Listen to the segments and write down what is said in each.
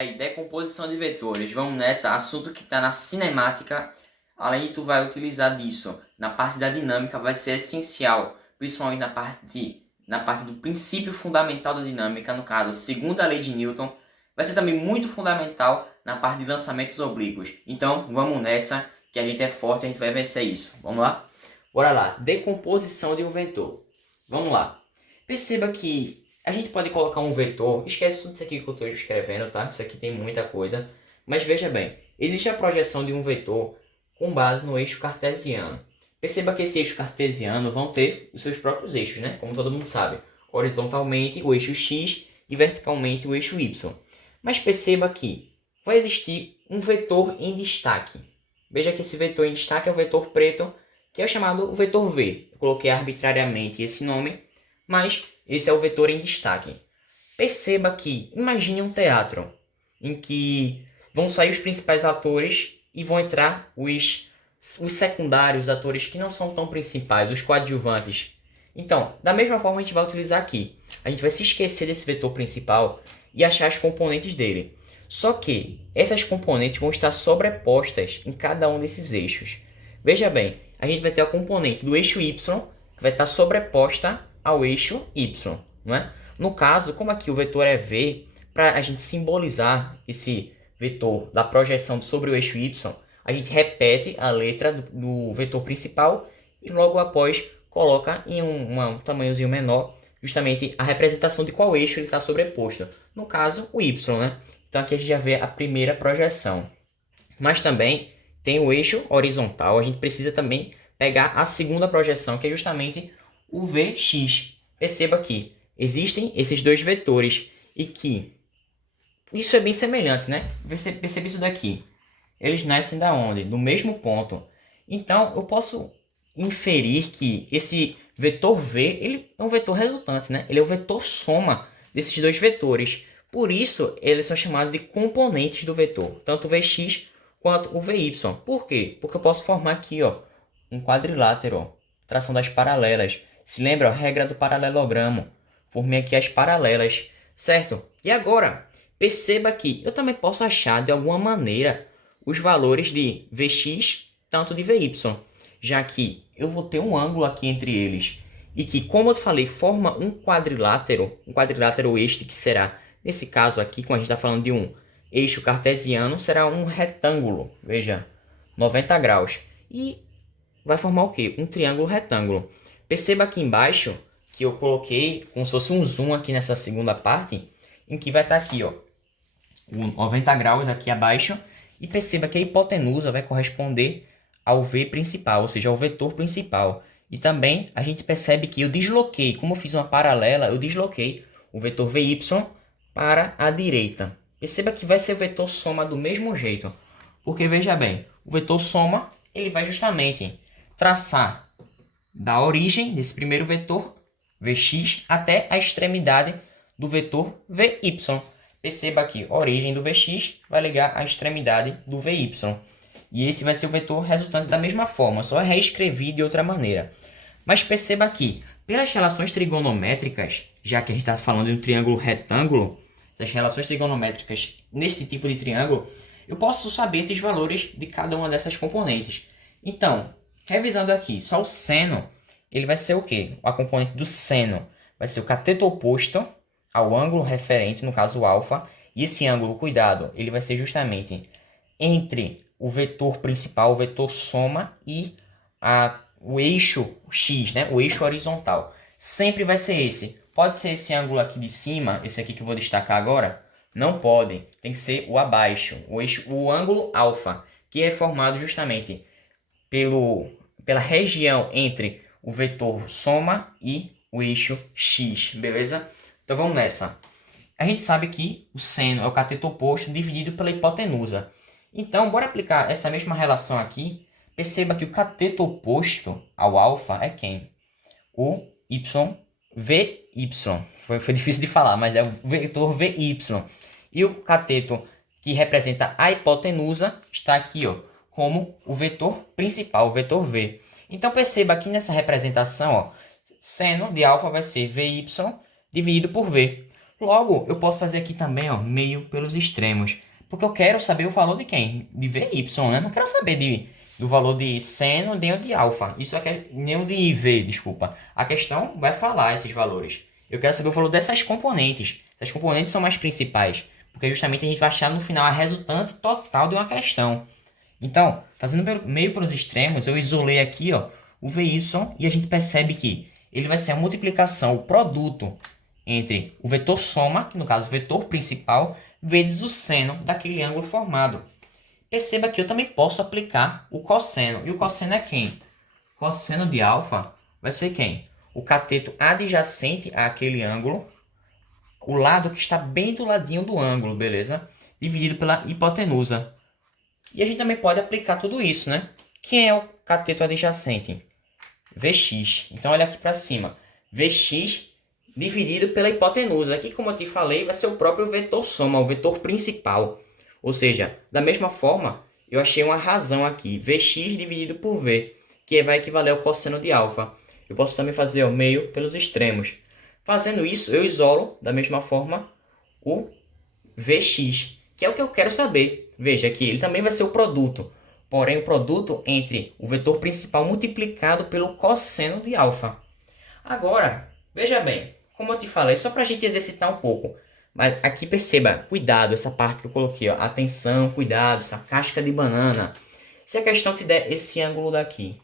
Aí, decomposição de vetores. Vamos nessa, assunto que está na cinemática. Além de tu vai utilizar disso na parte da dinâmica, vai ser essencial, principalmente na parte do princípio fundamental da dinâmica, no caso, a segunda lei de Newton. Vai ser também muito fundamental na parte de lançamentos oblíquos. Então, vamos nessa, que a gente é forte, a gente vai vencer isso. Vamos lá? Bora lá. Decomposição de um vetor. Vamos lá. Perceba que a gente pode colocar um vetor, esquece tudo isso aqui que eu estou escrevendo, tá? Isso aqui tem muita coisa. Mas veja bem, existe a projeção de um vetor com base no eixo cartesiano. Perceba que esse eixo cartesiano vão ter os seus próprios eixos, né? Como todo mundo sabe. Horizontalmente o eixo x e verticalmente o eixo y. Mas perceba que vai existir um vetor em destaque. Veja que esse vetor em destaque é o vetor preto, que é chamado o vetor v. Eu coloquei arbitrariamente esse nome, mas esse é o vetor em destaque. Perceba que, imagine um teatro em que vão sair os principais atores e vão entrar os secundários, atores que não são tão principais, os coadjuvantes. Então, da mesma forma a gente vai utilizar aqui. A gente vai se esquecer desse vetor principal e achar as componentes dele. Só que essas componentes vão estar sobrepostas em cada um desses eixos. Veja bem, a gente vai ter a componente do eixo y, que vai estar sobreposta ao eixo y, não é? No caso, como aqui o vetor é v, para a gente simbolizar esse vetor da projeção sobre o eixo y, a gente repete a letra do vetor principal e logo após coloca em um tamanhozinho menor justamente a representação de qual eixo ele está sobreposto. No caso, o y, né? Então aqui a gente já vê a primeira projeção. Mas também tem o eixo horizontal, a gente precisa também pegar a segunda projeção, que é justamente o Vx. Perceba que existem esses dois vetores e que isso é bem semelhante, né? Perceba isso daqui. Eles nascem da onde? Do mesmo ponto. Então, eu posso inferir que esse vetor V ele é um vetor resultante, né? Ele é o vetor soma desses dois vetores. Por isso, eles são chamados de componentes do vetor, tanto o Vx quanto o Vy. Por quê? Porque eu posso formar aqui, ó, um quadrilátero, ó, tração das paralelas. Se lembra a regra do paralelogramo? Formei aqui as paralelas, certo? E agora, perceba que eu também posso achar de alguma maneira os valores de Vx, tanto de Vy, já que eu vou ter um ângulo aqui entre eles e que, como eu falei, forma um quadrilátero este que será, nesse caso aqui, quando a gente está falando de um eixo cartesiano, será um retângulo, veja, 90 graus. E vai formar o quê? Um triângulo retângulo. Perceba aqui embaixo que eu coloquei como se fosse um zoom aqui nessa segunda parte, em que vai estar aqui, ó, 90 graus aqui abaixo. E perceba que a hipotenusa vai corresponder ao V principal, ou seja, ao vetor principal. E também a gente percebe que eu desloquei, como eu fiz uma paralela, eu desloquei o vetor Vy para a direita. Perceba que vai ser o vetor soma do mesmo jeito. Porque veja bem, o vetor soma ele vai justamente traçar da origem desse primeiro vetor, Vx, até a extremidade do vetor Vy. Perceba aqui, a origem do Vx vai ligar à extremidade do Vy. E esse vai ser o vetor resultante da mesma forma, só reescrevi de outra maneira. Mas perceba aqui, pelas relações trigonométricas, já que a gente está falando de um triângulo retângulo, essas relações trigonométricas nesse tipo de triângulo, eu posso saber esses valores de cada uma dessas componentes. Então, revisando aqui, só o seno, ele vai ser o quê? A componente do seno vai ser o cateto oposto ao ângulo referente, no caso alfa, e esse ângulo, cuidado, ele vai ser justamente entre o vetor principal, o vetor soma, e o eixo x, né? O eixo horizontal. Sempre vai ser esse. Pode ser esse ângulo aqui de cima, esse aqui que eu vou destacar agora? Não pode. Tem que ser o abaixo, o ângulo alfa, que é formado justamente pela região entre o vetor soma e o eixo x, beleza? Então vamos nessa. A gente sabe que o seno é o cateto oposto dividido pela hipotenusa. Então, bora aplicar essa mesma relação aqui. Perceba que o cateto oposto ao alfa é quem? O Vy. Foi difícil de falar, mas é o vetor Vy. E o cateto que representa a hipotenusa está aqui, ó, como o vetor principal, o vetor V. Então, perceba aqui nessa representação, ó, seno de alfa vai ser Vy dividido por V. Logo, eu posso fazer aqui também, ó, meio pelos extremos. Porque eu quero saber o valor de quem? De VY, né? Não quero saber do valor de seno nem o de alfa. Isso é nem o de V, desculpa. A questão vai falar esses valores. Eu quero saber o valor dessas componentes. Essas componentes são mais principais. Porque justamente a gente vai achar no final a resultante total de uma questão. Então, fazendo meio pelos extremos, eu isolei aqui, ó, o VY e a gente percebe que ele vai ser a multiplicação, o produto entre o vetor soma, que no caso é o vetor principal, vezes o seno daquele ângulo formado. Perceba que eu também posso aplicar o cosseno. E o cosseno é quem? Cosseno de alfa vai ser quem? O cateto adjacente àquele ângulo, o lado que está bem do ladinho do ângulo, beleza? Dividido pela hipotenusa. E a gente também pode aplicar tudo isso, né? Quem é o cateto adjacente? Vx. Então, olha aqui para cima. Vx dividido pela hipotenusa. Aqui, como eu te falei, vai ser o próprio vetor soma, o vetor principal. Ou seja, da mesma forma, eu achei uma razão aqui. Vx dividido por v, que vai equivaler ao cosseno de alfa. Eu posso também fazer o meio pelos extremos. Fazendo isso, eu isolo, da mesma forma, o Vx, que é o que eu quero saber. Veja que ele também vai ser o produto. Porém, o produto entre o vetor principal multiplicado pelo cosseno de alfa. Agora, veja bem, como eu te falei, só para a gente exercitar um pouco. Mas aqui perceba, cuidado, essa parte que eu coloquei, ó, atenção, cuidado, essa casca de banana. Se a questão te der esse ângulo daqui,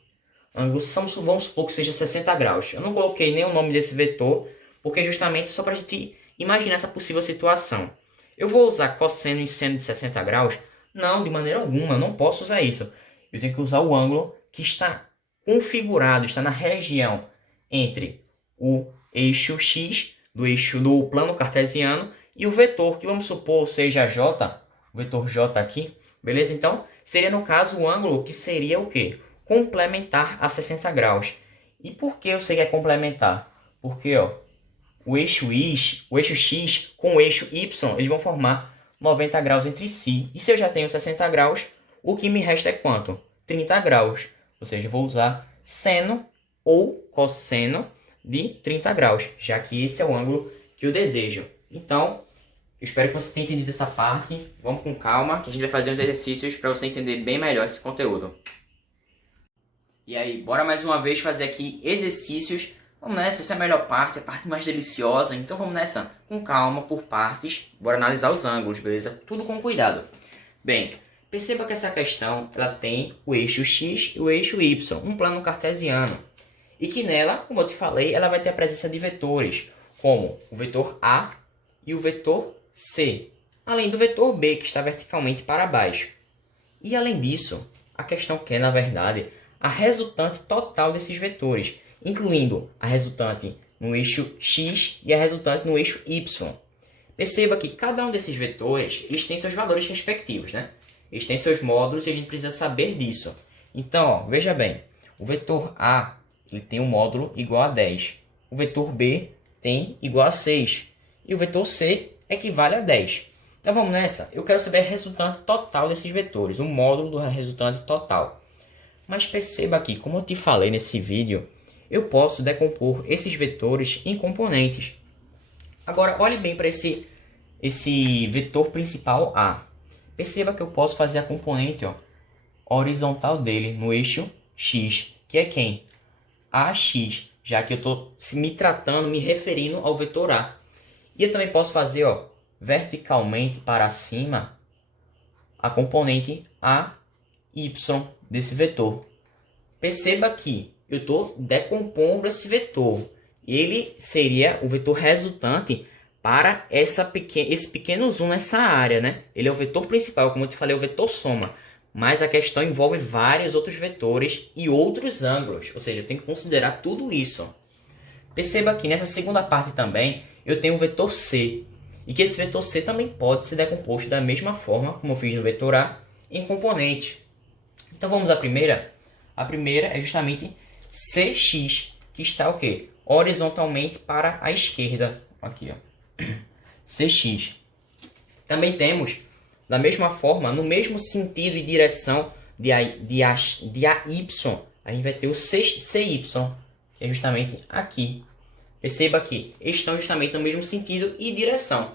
ângulo, vamos supor que seja 60 graus. Eu não coloquei nem o nome desse vetor, porque justamente só para a gente imaginar essa possível situação. Eu vou usar cosseno e seno de 60 graus? Não, de maneira alguma, eu não posso usar isso. Eu tenho que usar o ângulo que está configurado, está na região entre o eixo x, do eixo do plano cartesiano, e o vetor, que vamos supor seja j, o vetor j aqui, beleza? Então, seria no caso o ângulo que seria o quê? Complementar a 60 graus. E por que eu sei que é complementar? Porque, ó, o eixo x com o eixo y, eles vão formar 90 graus entre si. E se eu já tenho 60 graus, o que me resta é quanto? 30 graus. Ou seja, eu vou usar seno ou cosseno de 30 graus, já que esse é o ângulo que eu desejo. Então, eu espero que você tenha entendido essa parte. Vamos com calma, que a gente vai fazer uns exercícios para você entender bem melhor esse conteúdo. E aí, bora mais uma vez fazer aqui exercícios. Vamos nessa, essa é a melhor parte, a parte mais deliciosa. Então vamos nessa, com calma, por partes. Bora analisar os ângulos, beleza? Tudo com cuidado. Bem, perceba que essa questão ela tem o eixo x e o eixo y, um plano cartesiano. E que nela, como eu te falei, ela vai ter a presença de vetores, como o vetor A e o vetor C, além do vetor B, que está verticalmente para baixo. E além disso, a questão quer, na verdade, a resultante total desses vetores, incluindo a resultante no eixo x e a resultante no eixo y. Perceba que cada um desses vetores eles têm seus valores respectivos, né? Eles têm seus módulos e a gente precisa saber disso. Então, ó, veja bem, o vetor A ele tem um módulo igual a 10, o vetor B tem igual a 6 e o vetor C equivale a 10. Então vamos nessa, eu quero saber a resultante total desses vetores, o módulo do resultante total. Mas perceba aqui, como eu te falei nesse vídeo, eu posso decompor esses vetores em componentes. Agora, olhe bem para esse vetor principal A. Perceba que eu posso fazer a componente horizontal dele no eixo x, que é quem? AX, já que eu estou me referindo ao vetor A. E eu também posso fazer verticalmente para cima a componente AY desse vetor. Perceba que eu estou decompondo esse vetor. Ele seria o vetor resultante para esse pequeno zoom nessa área, né? Ele é o vetor principal, como eu te falei, é o vetor soma. Mas a questão envolve vários outros vetores e outros ângulos. Ou seja, eu tenho que considerar tudo isso. Perceba que nessa segunda parte também eu tenho o vetor C. E que esse vetor C também pode ser decomposto da mesma forma como eu fiz no vetor A em componentes. Então vamos à primeira. A primeira é justamente CX, que está o quê? Horizontalmente para a esquerda. Aqui, ó. CX. Também temos, da mesma forma, no mesmo sentido e direção de AY, a gente vai ter o CY, que é justamente aqui. Perceba que estão justamente no mesmo sentido e direção.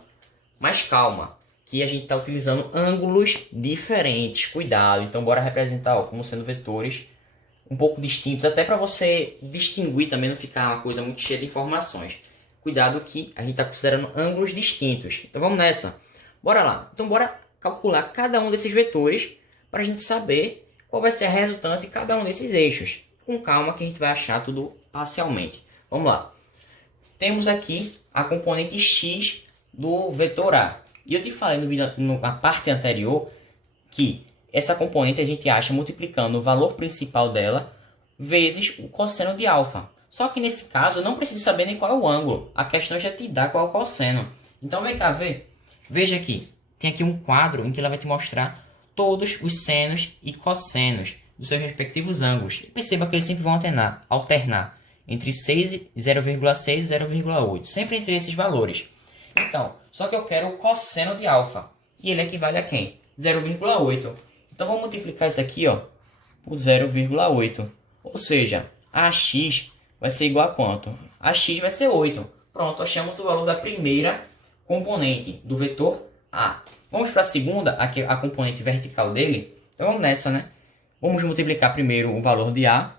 Mas calma, que a gente está utilizando ângulos diferentes. Cuidado, então bora representar como sendo vetores um pouco distintos, até para você distinguir também, não ficar uma coisa muito cheia de informações. Cuidado que a gente está considerando ângulos distintos. Então vamos nessa. Bora lá. Então bora calcular cada um desses vetores para a gente saber qual vai ser a resultante de cada um desses eixos. Com calma que a gente vai achar tudo parcialmente. Vamos lá. Temos aqui a componente x do vetor A. E eu te falei na parte anterior que essa componente a gente acha multiplicando o valor principal dela vezes o cosseno de alfa. Só que nesse caso eu não preciso saber nem qual é o ângulo. A questão já te dá qual é o cosseno. Então vem cá ver. Veja aqui. Tem aqui um quadro em que ela vai te mostrar todos os senos e cossenos dos seus respectivos ângulos. E perceba que eles sempre vão alternar entre 6, 0,6 e 0,8. Sempre entre esses valores. Então, só que eu quero o cosseno de alfa. E ele equivale a quem? 0,8. Então vamos multiplicar isso aqui por 0,8. Ou seja, AX vai ser igual a quanto? AX vai ser 8. Pronto, achamos o valor da primeira componente do vetor A. Vamos para a segunda, aqui a componente vertical dele. Então vamos nessa, né? Vamos multiplicar primeiro o valor de A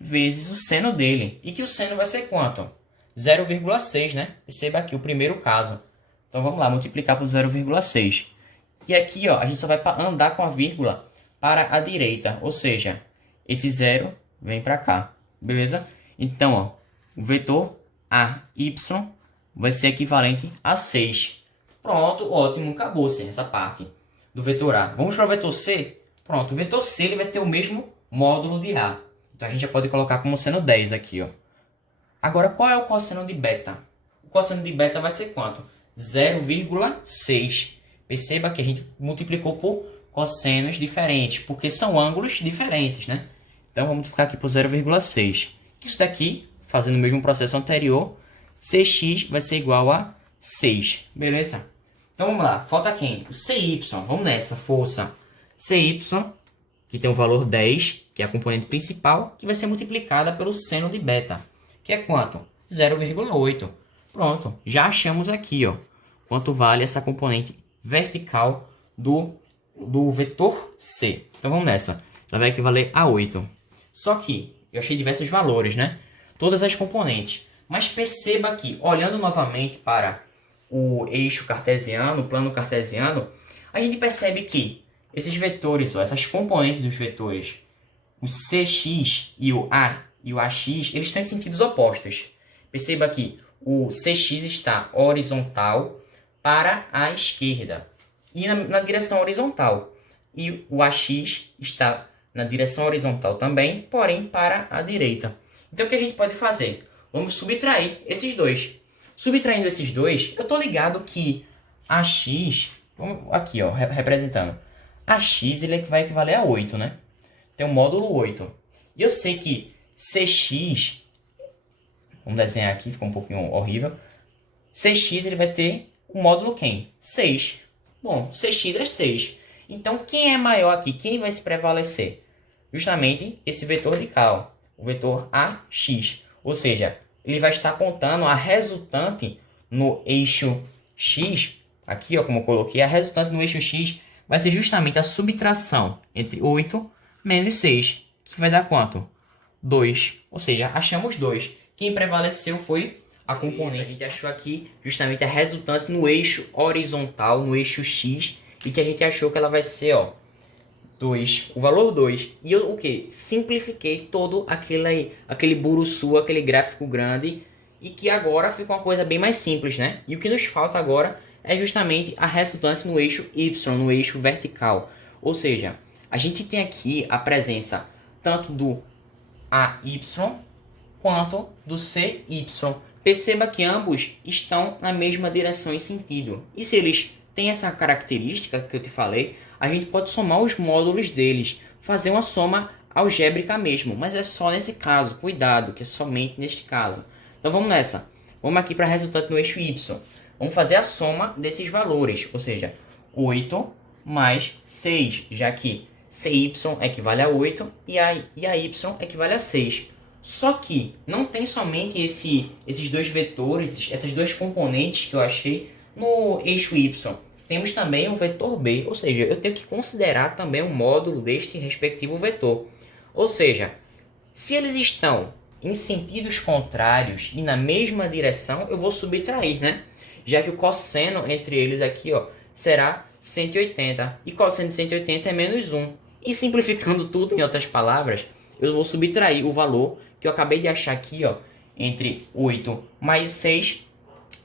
vezes o seno dele. E que o seno vai ser quanto? 0,6, né? Perceba aqui o primeiro caso. Então vamos lá, multiplicar por 0,6. E aqui a gente só vai andar com a vírgula para a direita. Ou seja, esse 0 vem para cá. Beleza? Então, o vetor AY vai ser equivalente a 6. Pronto, ótimo, acabou-se essa parte do vetor A. Vamos para o vetor C? Pronto, o vetor C ele vai ter o mesmo módulo de A. Então a gente já pode colocar como seno 10 aqui. Agora, qual é o cosseno de beta? O cosseno de beta vai ser quanto? 0,6. Perceba que a gente multiplicou por cossenos diferentes, porque são ângulos diferentes, né? Então vamos multiplicar aqui por 0,6. Isso daqui, fazendo o mesmo processo anterior, Cx vai ser igual a 6. Beleza? Então vamos lá, falta quem? O CY. Vamos nessa, força. CY, que tem o valor 10, que é a componente principal, que vai ser multiplicada pelo seno de beta, que é quanto? 0,8. Pronto, já achamos aqui, quanto vale essa componente vertical do vetor C. Então vamos nessa. Ela vai equivaler a 8. Só que eu achei diversos valores, né? Todas as componentes. Mas perceba que, olhando novamente para o eixo cartesiano, o plano cartesiano, a gente percebe que esses vetores, essas componentes dos vetores, o CX e o AX, eles estão em sentidos opostos. Perceba que o CX está horizontal para a esquerda e na direção horizontal. E o AX está na direção horizontal também, porém para a direita. Então o que a gente pode fazer? Vamos subtrair esses dois. Subtraindo esses dois, eu estou ligado que AX, vamos aqui representando, AX ele vai equivaler a 8, né? Tem o módulo 8. E eu sei que CX, vamos desenhar aqui, ficou um pouquinho horrível. CX ele vai ter o módulo quem? 6. Bom, CX é 6. Então quem é maior aqui? Quem vai se prevalecer? Justamente esse vetor de cá, o vetor AX. Ou seja, ele vai estar apontando a resultante no eixo X. Aqui, como eu coloquei, a resultante no eixo X vai ser justamente a subtração entre 8 menos 6, que vai dar quanto? 2. Ou seja, achamos 2. Quem prevaleceu foi a componente. A gente achou aqui justamente a resultante no eixo horizontal, no eixo X, e que a gente achou que ela vai ser 2, o valor 2. E eu o que? Simplifiquei todo aquele buruçu, aquele gráfico grande, e que agora fica uma coisa bem mais simples, né? E o que nos falta agora é justamente a resultante no eixo Y, no eixo vertical. Ou seja, a gente tem aqui a presença tanto do AY quanto do CY. Perceba que ambos estão na mesma direção e sentido. E se eles têm essa característica que eu te falei, a gente pode somar os módulos deles, fazer uma soma algébrica mesmo, mas é só nesse caso, cuidado, que é somente neste caso. Então vamos nessa, vamos aqui para a resultante no eixo Y, vamos fazer a soma desses valores, ou seja, 8 mais 6, já que CY equivale a 8 e a Y equivale a 6. Só que não tem somente esses dois vetores, essas duas componentes que eu achei no eixo Y. Temos também o vetor B, ou seja, eu tenho que considerar também um módulo deste respectivo vetor. Ou seja, se eles estão em sentidos contrários e na mesma direção, eu vou subtrair, né? Já que o cosseno entre eles aqui, ó, será 180. E cosseno de 180 é menos 1. E simplificando tudo, em outras palavras, eu vou subtrair o valor que eu acabei de achar aqui, ó, entre 8 mais 6,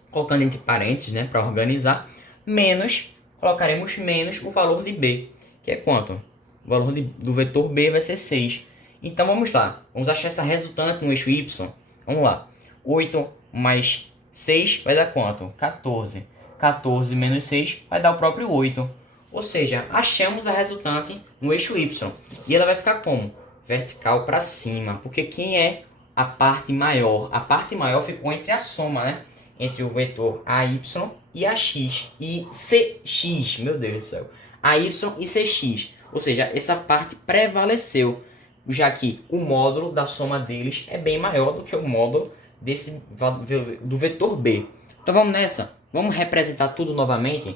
colocando entre parênteses, né, para organizar, menos, colocaremos menos o valor de B, que é quanto? O valor do vetor B vai ser 6. Então vamos lá, vamos achar essa resultante no eixo Y. Vamos lá, 8 mais 6 vai dar quanto? 14. 14 menos 6 vai dar o próprio 8. Ou seja, achamos a resultante no eixo Y. E ela vai ficar como? Vertical para cima. Porque quem é a parte maior? A parte maior ficou entre a soma, né? Entre o vetor AY e AX. E CX, meu Deus do céu. AY e CX. Ou seja, essa parte prevaleceu, já que o módulo da soma deles é bem maior do que o módulo do vetor B. Então vamos nessa. Vamos representar tudo novamente.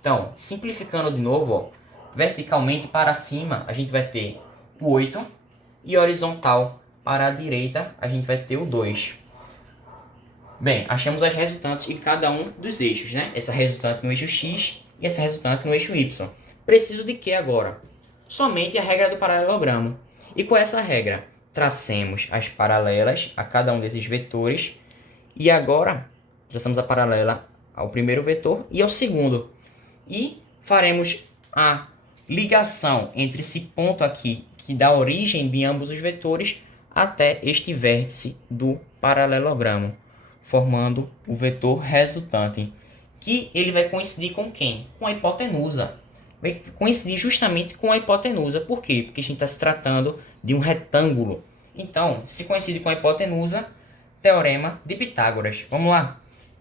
Então, simplificando de novo, ó, verticalmente para cima a gente vai ter o 8 e horizontal para a direita a gente vai ter o 2. Bem, achamos as resultantes em cada um dos eixos, né? Essa resultante no eixo X e essa resultante no eixo Y. Preciso de que agora? Somente a regra do paralelogramo. E com essa regra, tracemos as paralelas a cada um desses vetores. E agora, traçamos a paralela ao primeiro vetor e ao segundo. E faremos a ligação entre esse ponto aqui, que dá origem de ambos os vetores, até este vértice do paralelogramo, formando o vetor resultante, que ele vai coincidir com quem? Com a hipotenusa. Vai coincidir justamente com a hipotenusa. Por quê? Porque a gente está se tratando de um retângulo. Então, se coincide com a hipotenusa, teorema de Pitágoras. Vamos lá.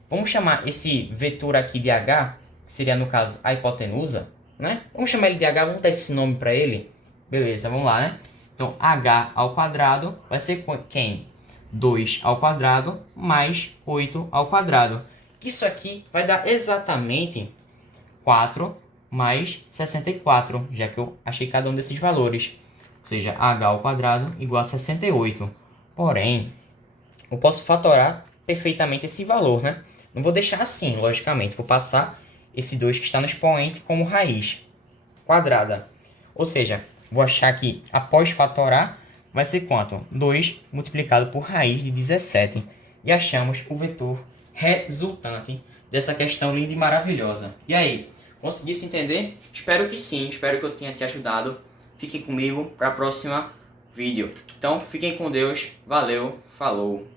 Vamos chamar esse vetor aqui de H, que seria no caso a hipotenusa, né? Vamos chamar ele de H, vamos dar esse nome para ele. Beleza, vamos lá, né? Então, H ao quadrado vai ser quem? 2 ao quadrado mais 8 ao quadrado. Isso aqui vai dar exatamente 4 mais 64, já que eu achei cada um desses valores. Ou seja, H ao quadrado igual a 68. Porém, eu posso fatorar perfeitamente esse valor, né? Não vou deixar assim, logicamente. Vou passar esse 2 que está no expoente como raiz quadrada. Ou seja, vou achar que após fatorar, vai ser quanto? 2 multiplicado por raiz de 17. E achamos o vetor resultante dessa questão linda e maravilhosa. E aí, consegui se entender? Espero que sim, espero que eu tenha te ajudado. Fiquem comigo para a próxima vídeo. Então, fiquem com Deus. Valeu, falou.